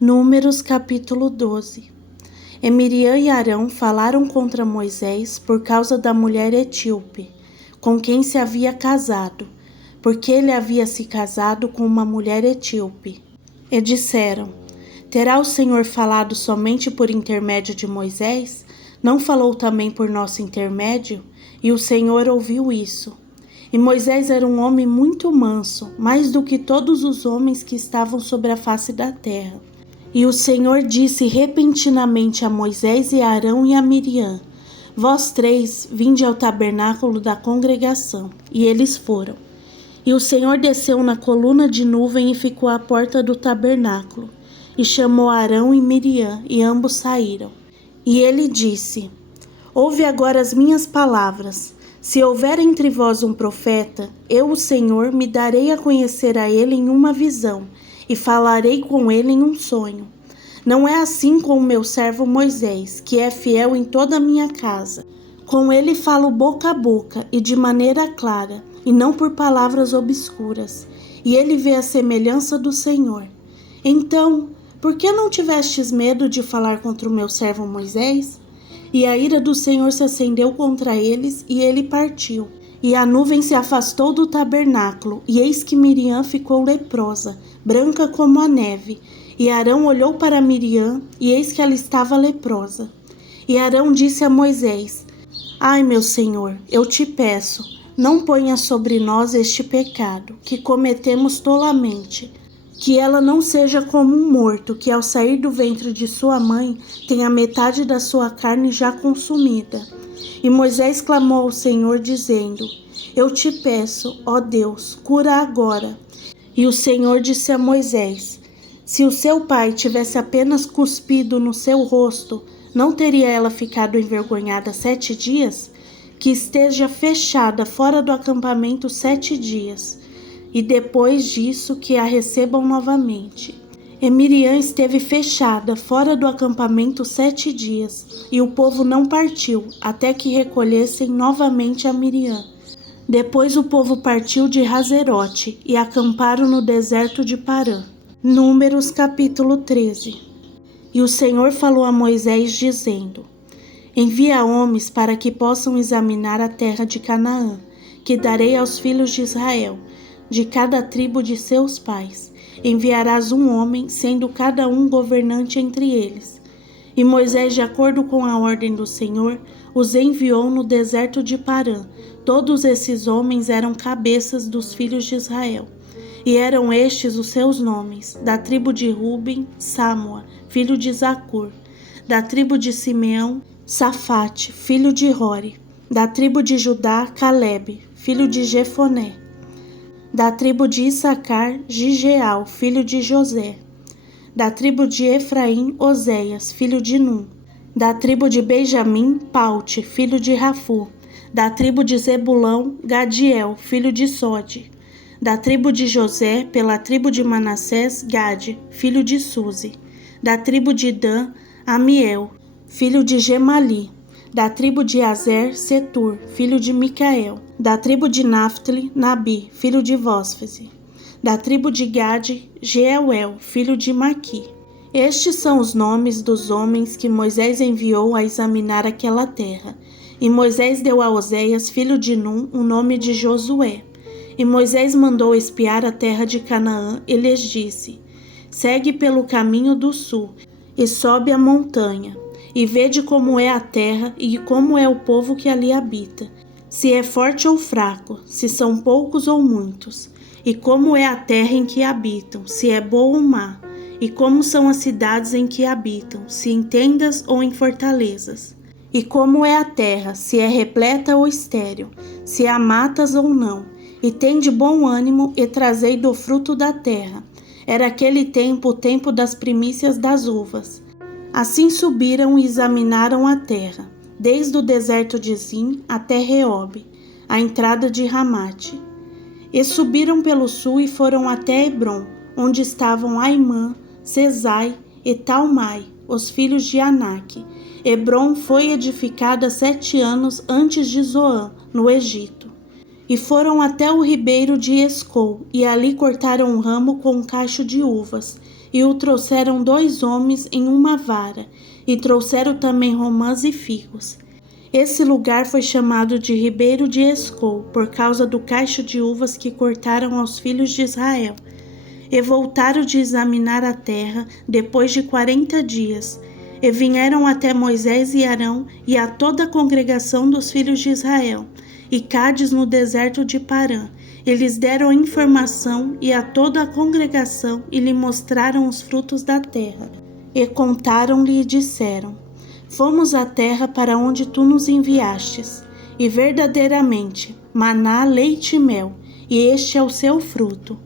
Números capítulo 12. E Miriam e Arão falaram contra Moisés por causa da mulher etíope, com quem se havia casado, porque ele havia se casado com uma mulher etíope. E disseram: Terá o Senhor falado somente por intermédio de Moisés? Não falou também por nosso intermédio? E o Senhor ouviu isso. E Moisés era um homem muito manso, mais do que todos os homens que estavam sobre a face da terra. E o Senhor disse repentinamente a Moisés e a Arão e a Miriam: Vós três, vinde ao tabernáculo da congregação. E eles foram. E o Senhor desceu na coluna de nuvem e ficou à porta do tabernáculo. E chamou Arão e Miriam, e ambos saíram. E ele disse: Ouve agora as minhas palavras. Se houver entre vós um profeta, eu, o Senhor, me darei a conhecer a ele em uma visão, e falarei com ele em um sonho. Não é assim com o meu servo Moisés, que é fiel em toda a minha casa. Com ele falo boca a boca e de maneira clara, e não por palavras obscuras. E ele vê a semelhança do Senhor. Então, por que não tivestes medo de falar contra o meu servo Moisés? E a ira do Senhor se acendeu contra eles, e ele partiu. E a nuvem se afastou do tabernáculo, e eis que Miriam ficou leprosa, branca como a neve. E Arão olhou para Miriam, e eis que ela estava leprosa. E Arão disse a Moisés: Ai, meu senhor, eu te peço, não ponha sobre nós este pecado, que cometemos tolamente. Que ela não seja como um morto, que ao sair do ventre de sua mãe, tem a metade da sua carne já consumida. E Moisés clamou ao Senhor, dizendo: Eu te peço, ó Deus, cura agora. E o Senhor disse a Moisés: Se o seu pai tivesse apenas cuspido no seu rosto, não teria ela ficado envergonhada 7 dias? Que esteja fechada fora do acampamento 7 dias. E depois disso que a recebam novamente. E Miriam esteve fechada fora do acampamento 7 dias, e o povo não partiu, até que recolhessem novamente a Miriam. Depois o povo partiu de Hazerote, e acamparam no deserto de Parã. Números capítulo 13. E o Senhor falou a Moisés, dizendo: Envia homens para que possam examinar a terra de Canaã, que darei aos filhos de Israel, de cada tribo de seus pais. Enviarás um homem, sendo cada um governante entre eles. E Moisés, de acordo com a ordem do Senhor, os enviou no deserto de Parã. Todos esses homens eram cabeças dos filhos de Israel. E eram estes os seus nomes: da tribo de Ruben, Samua, filho de Zacur; da tribo de Simeão, Safate, filho de Hori; da tribo de Judá, Calebe, filho de Jefoné; da tribo de Issacar, Gigeal, filho de José; da tribo de Efraim, Oséias, filho de Num; da tribo de Benjamim, Paute, filho de Rafu; da tribo de Zebulão, Gadiel, filho de Sode; da tribo de José, pela tribo de Manassés, Gade, filho de Suzi; da tribo de Dan, Amiel, filho de Gemali; da tribo de Azer, Setur, filho de Micael; da tribo de Naftali, Nabi, filho de Vosfese; da tribo de Gade, Jeuel, filho de Maqui. Estes são os nomes dos homens que Moisés enviou a examinar aquela terra. E Moisés deu a Oséias, filho de Num, o nome de Josué. E Moisés mandou espiar a terra de Canaã e lhes disse: Segue pelo caminho do sul e sobe a montanha, e vede como é a terra e como é o povo que ali habita, se é forte ou fraco, se são poucos ou muitos, e como é a terra em que habitam, se é boa ou má, e como são as cidades em que habitam, se em tendas ou em fortalezas, e como é a terra, se é repleta ou estéril, se há matas ou não, e tende bom ânimo e trazei do fruto da terra. Era aquele tempo o tempo das primícias das uvas. Assim subiram e examinaram a terra, desde o deserto de Zim até Reob, a entrada de Ramate. E subiram pelo sul e foram até Hebrom, onde estavam Aimã, Sesai e Talmai, os filhos de Anak. Hebrom foi edificada 7 anos antes de Zoã, no Egito. E foram até o ribeiro de Escol, e ali cortaram um ramo com um cacho de uvas, e o trouxeram 2 homens em uma vara, e trouxeram também romãs e figos. Esse lugar foi chamado de Ribeiro de Escol, por causa do cacho de uvas que cortaram aos filhos de Israel. E voltaram de examinar a terra depois de 40 dias, e vieram até Moisés e Arão e a toda a congregação dos filhos de Israel, e Cádiz no deserto de Parã. Eles deram a informação e a toda a congregação e lhe mostraram os frutos da terra. E contaram-lhe e disseram: Fomos à terra para onde tu nos enviastes, e verdadeiramente maná, leite e mel, e este é o seu fruto.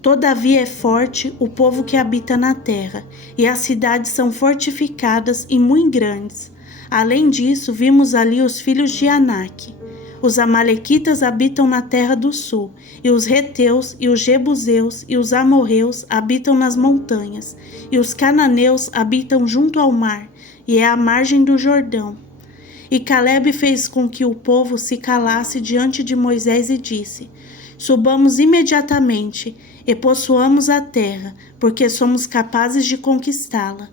Todavia é forte o povo que habita na terra, e as cidades são fortificadas e muito grandes. Além disso, vimos ali os filhos de Anak. Os amalequitas habitam na terra do sul, e os reteus, e os jebuseus, e os amorreus habitam nas montanhas, e os cananeus habitam junto ao mar, e é à margem do Jordão. E Calebe fez com que o povo se calasse diante de Moisés e disse: Subamos imediatamente e possuamos a terra, porque somos capazes de conquistá-la.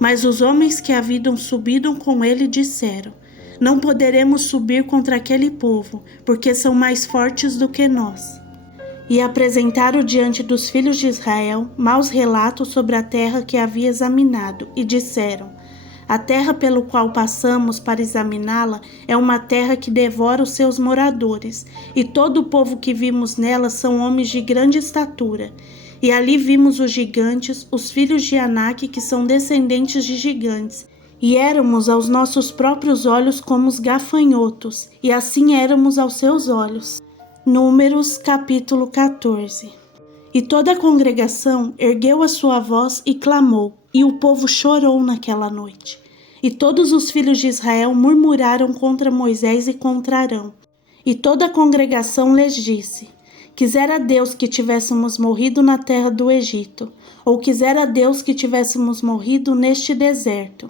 Mas os homens que haviam subido com ele disseram: Não poderemos subir contra aquele povo, porque são mais fortes do que nós. E apresentaram diante dos filhos de Israel maus relatos sobre a terra que havia examinado, e disseram: A terra pelo qual passamos para examiná-la é uma terra que devora os seus moradores, e todo o povo que vimos nela são homens de grande estatura. E ali vimos os gigantes, os filhos de Anak, que são descendentes de gigantes, e éramos aos nossos próprios olhos como os gafanhotos, e assim éramos aos seus olhos. Números capítulo 14. E toda a congregação ergueu a sua voz e clamou, e o povo chorou naquela noite. E todos os filhos de Israel murmuraram contra Moisés e contra Arão. E toda a congregação lhes disse: Quisera Deus que tivéssemos morrido na terra do Egito, ou quisera Deus que tivéssemos morrido neste deserto.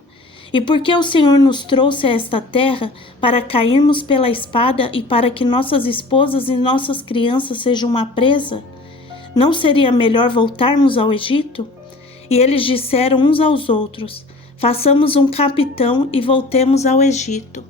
E porque o Senhor nos trouxe a esta terra para cairmos pela espada e para que nossas esposas e nossas crianças sejam uma presa? Não seria melhor voltarmos ao Egito? E eles disseram uns aos outros: Façamos um capitão e voltemos ao Egito.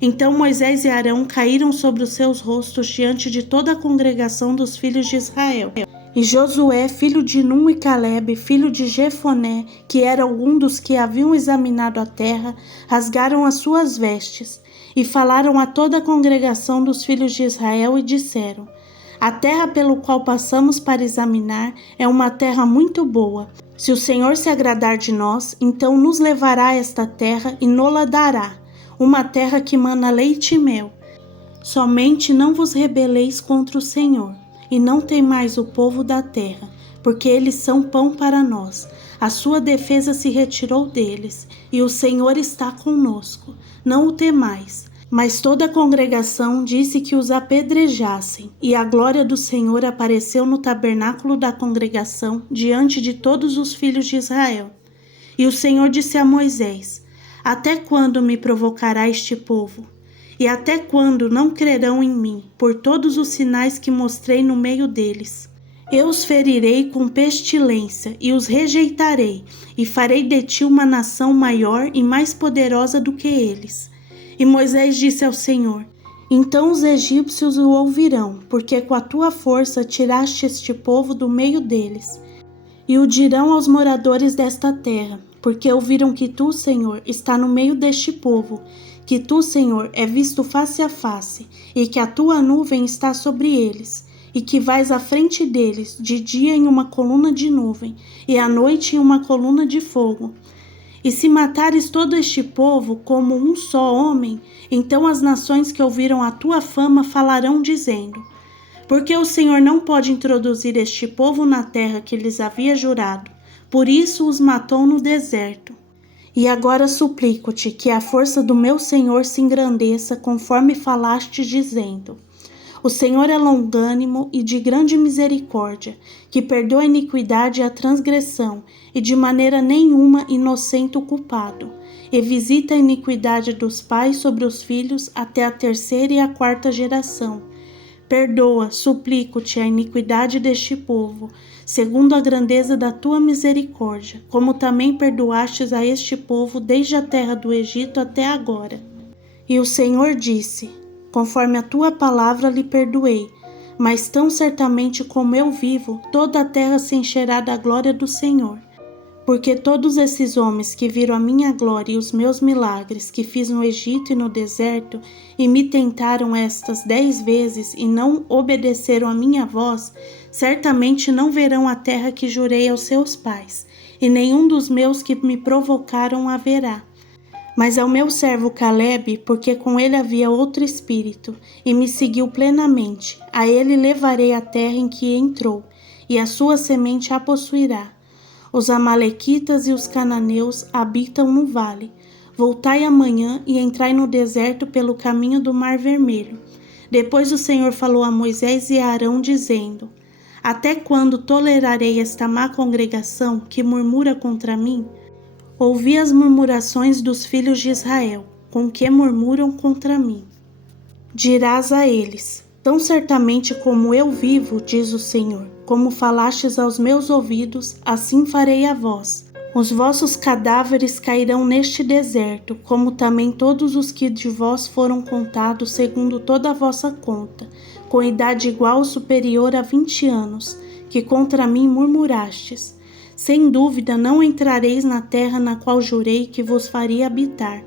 Então Moisés e Arão caíram sobre os seus rostos diante de toda a congregação dos filhos de Israel. E Josué, filho de Num, e Calebe, filho de Jefoné, que era um dos que haviam examinado a terra, rasgaram as suas vestes e falaram a toda a congregação dos filhos de Israel e disseram: A terra pelo qual passamos para examinar é uma terra muito boa. Se o Senhor se agradar de nós, então nos levará a esta terra e nola dará, uma terra que mana leite e mel. Somente não vos rebeleis contra o Senhor, e não temais o povo da terra, porque eles são pão para nós. A sua defesa se retirou deles, e o Senhor está conosco. Não o temais. Mas toda a congregação disse que os apedrejassem, e a glória do Senhor apareceu no tabernáculo da congregação diante de todos os filhos de Israel. E o Senhor disse a Moisés: Até quando me provocará este povo? E até quando não crerão em mim, por todos os sinais que mostrei no meio deles? Eu os ferirei com pestilência e os rejeitarei, e farei de ti uma nação maior e mais poderosa do que eles. E Moisés disse ao Senhor: Então os egípcios o ouvirão, porque com a tua força tiraste este povo do meio deles. E o dirão aos moradores desta terra, porque ouviram que tu, Senhor, está no meio deste povo, que tu, Senhor, é visto face a face, e que a tua nuvem está sobre eles, e que vais à frente deles, de dia em uma coluna de nuvem, e à noite em uma coluna de fogo. E se matares todo este povo como um só homem, então as nações que ouviram a tua fama falarão dizendo: Porque o Senhor não pode introduzir este povo na terra que lhes havia jurado, por isso os matou no deserto. E agora suplico-te que a força do meu Senhor se engrandeça, conforme falaste, dizendo: O Senhor é longânimo e de grande misericórdia, que perdoa a iniquidade e a transgressão, e de maneira nenhuma inocenta o culpado, e visita a iniquidade dos pais sobre os filhos até a 3ª e a 4ª geração. Perdoa, suplico-te, a iniquidade deste povo, segundo a grandeza da tua misericórdia, como também perdoastes a este povo desde a terra do Egito até agora. E o Senhor disse: conforme a tua palavra lhe perdoei, mas tão certamente como eu vivo, toda a terra se encherá da glória do Senhor. Porque todos esses homens que viram a minha glória e os meus milagres que fiz no Egito e no deserto, e me tentaram estas 10 vezes e não obedeceram a minha voz, certamente não verão a terra que jurei aos seus pais, e nenhum dos meus que me provocaram a verá. Mas ao meu servo Calebe, porque com ele havia outro espírito, e me seguiu plenamente, a ele levarei a terra em que entrou, e a sua semente a possuirá. Os amalequitas e os cananeus habitam no vale. Voltai amanhã e entrai no deserto pelo caminho do Mar Vermelho. Depois o Senhor falou a Moisés e a Arão, dizendo: até quando tolerarei esta má congregação que murmura contra mim? Ouvi as murmurações dos filhos de Israel, com que murmuram contra mim. Dirás a eles: tão certamente como eu vivo, diz o Senhor, como falastes aos meus ouvidos, assim farei a vós. Os vossos cadáveres cairão neste deserto, como também todos os que de vós foram contados segundo toda a vossa conta, com idade igual ou superior a 20 anos, que contra mim murmurastes. Sem dúvida não entrareis na terra na qual jurei que vos faria habitar,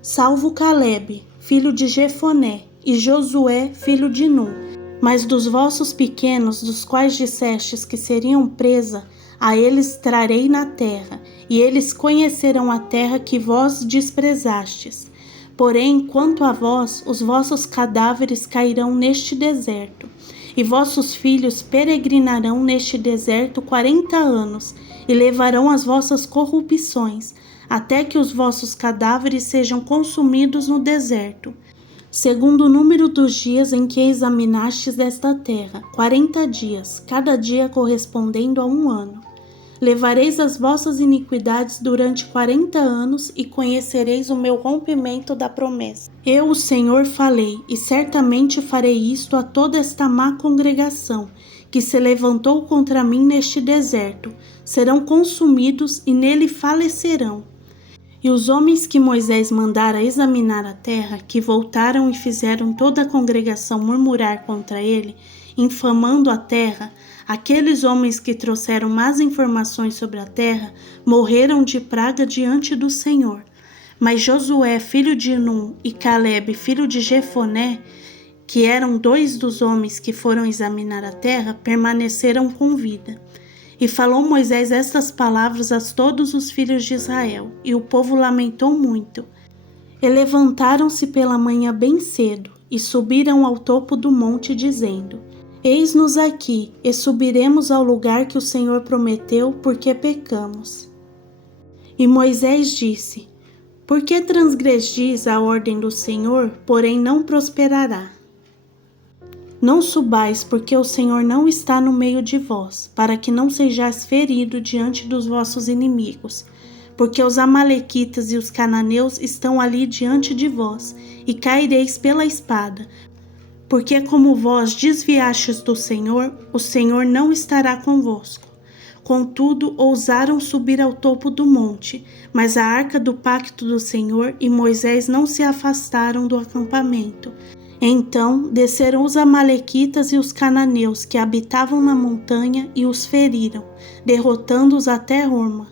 salvo Calebe, filho de Jefoné, e Josué, filho de Nun. Mas dos vossos pequenos, dos quais dissestes que seriam presa, a eles trarei na terra, e eles conhecerão a terra que vós desprezastes. Porém, quanto a vós, os vossos cadáveres cairão neste deserto, e vossos filhos peregrinarão neste deserto 40 anos, e levarão as vossas corrupções, até que os vossos cadáveres sejam consumidos no deserto. Segundo o número dos dias em que examinastes esta terra, 40 dias, cada dia correspondendo a 1 ano. Levareis as vossas iniquidades durante 40 anos e conhecereis o meu rompimento da promessa. Eu, o Senhor, falei, e certamente farei isto a toda esta má congregação, que se levantou contra mim neste deserto. Serão consumidos e nele falecerão. E os homens que Moisés mandara examinar a terra, que voltaram e fizeram toda a congregação murmurar contra ele, infamando a terra, aqueles homens que trouxeram más informações sobre a terra, morreram de praga diante do Senhor. Mas Josué, filho de Nun, e Calebe, filho de Jefoné, que eram 2 dos homens que foram examinar a terra, permaneceram com vida. E falou Moisés estas palavras a todos os filhos de Israel, e o povo lamentou muito. E levantaram-se pela manhã bem cedo, e subiram ao topo do monte, dizendo: eis-nos aqui, e subiremos ao lugar que o Senhor prometeu, porque pecamos. E Moisés disse: por que transgredis a ordem do Senhor, porém não prosperará? Não subais, porque o Senhor não está no meio de vós, para que não sejais ferido diante dos vossos inimigos. Porque os amalequitas e os cananeus estão ali diante de vós, e caireis pela espada. Porque como vós desviastes do Senhor, o Senhor não estará convosco. Contudo, ousaram subir ao topo do monte, mas a arca do pacto do Senhor e Moisés não se afastaram do acampamento. Então desceram os amalequitas e os cananeus que habitavam na montanha e os feriram, derrotando-os até Horma.